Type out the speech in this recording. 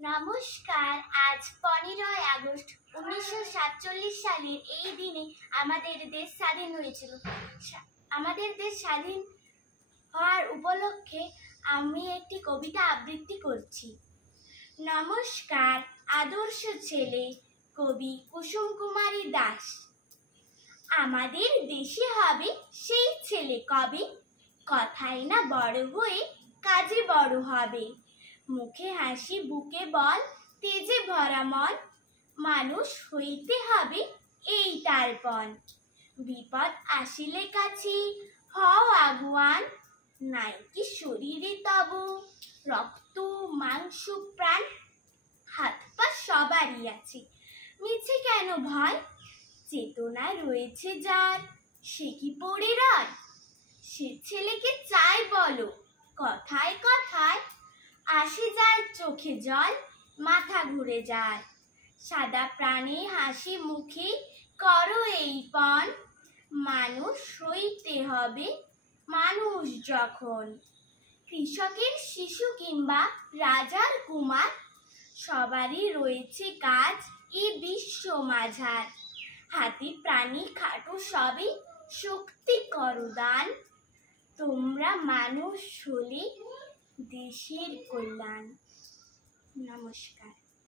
নমস্কার। আজ 15ই আগস্ট 1947 সালের এই দিনে আমাদের দেশ স্বাধীন হয়েছিল। আমাদের দেশ স্বাধীন হওয়ার উপলক্ষে আমি একটি কবিতা আবৃত্তি করছি। নমস্কার, আদর্শ ছেলে, কবি কুসুম কুমারী দাস। আমাদের দেশে হবে সেই ছেলে কবে, কথাই না বড় হয়ে কাজে বড় হবে। মুখে হাসি, বুকে বল, তেজে ভরা মন, মানুষ হইতে হবে এই তার পণ। বিপদ আসিলে কাছে হও আগুয়ান, নাই কি শরীরে তব রক্ত মাংস প্রাণ। হাত পা সবারই আছে, মিছে কেন ভয়, চেতনা রয়েছে যার সে কি পড়ে রয়। সে ছেলেকে চাই বলো, কথায় কথায় আসে যার চোখে জল, মাথা ঘুরে যায়। সাদা প্রাণে হাসি মুখে করো এই পণ, মানুষ হইতে হবে মানুষ যখন। কৃষকের শিশু কিংবা রাজার কুমার, সবারই রয়েছে কাজ এ বিশ্ব মাঝার। হাতি প্রাণী খাটো সবই শক্তি করো দান, তোমরা মানুষ হলে দেশের কল্যাণ। নমস্কার।